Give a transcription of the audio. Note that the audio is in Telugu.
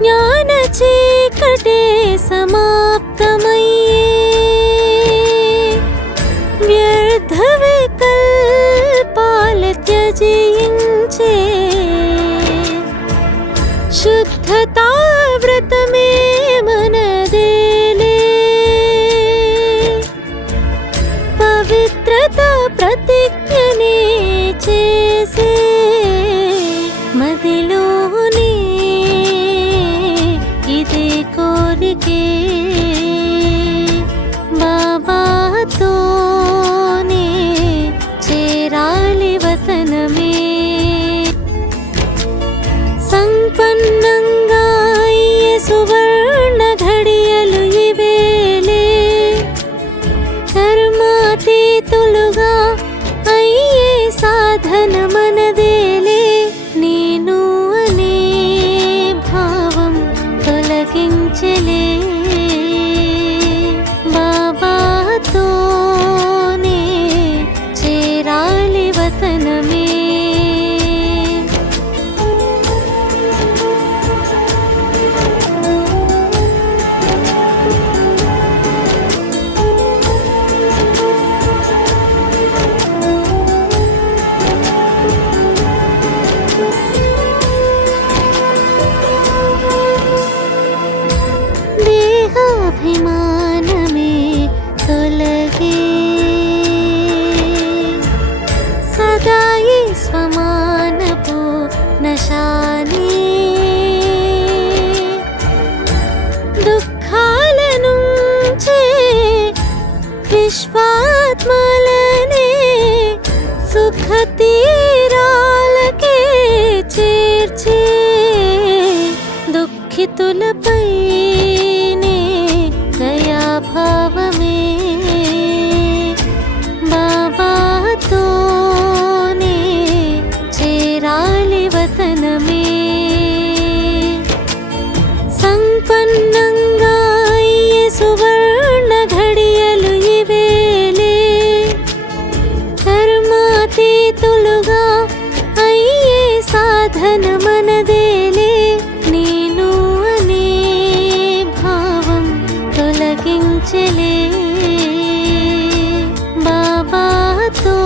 జ్ఞాన చీకటే సమాప్తమయ్యే. వ్యర్థ వికల్పాల త్యజించే శుద్ధతా సువర్ణంగా సువర్ణ ఘడియలు ఇవేలే. కర్మాతీతులుగా అయ్యే సాధన మనదేలే. నేను అనే భావం తొలగించలే. विश्वात्मलने सुखतीरालके चेर्चे दुःखितुलपैने दया भावमे सुखे तुलया भी बोरालिवसनमेपन्न మనదేలే నేను అనే భావం తొలగించలే. బాబాతో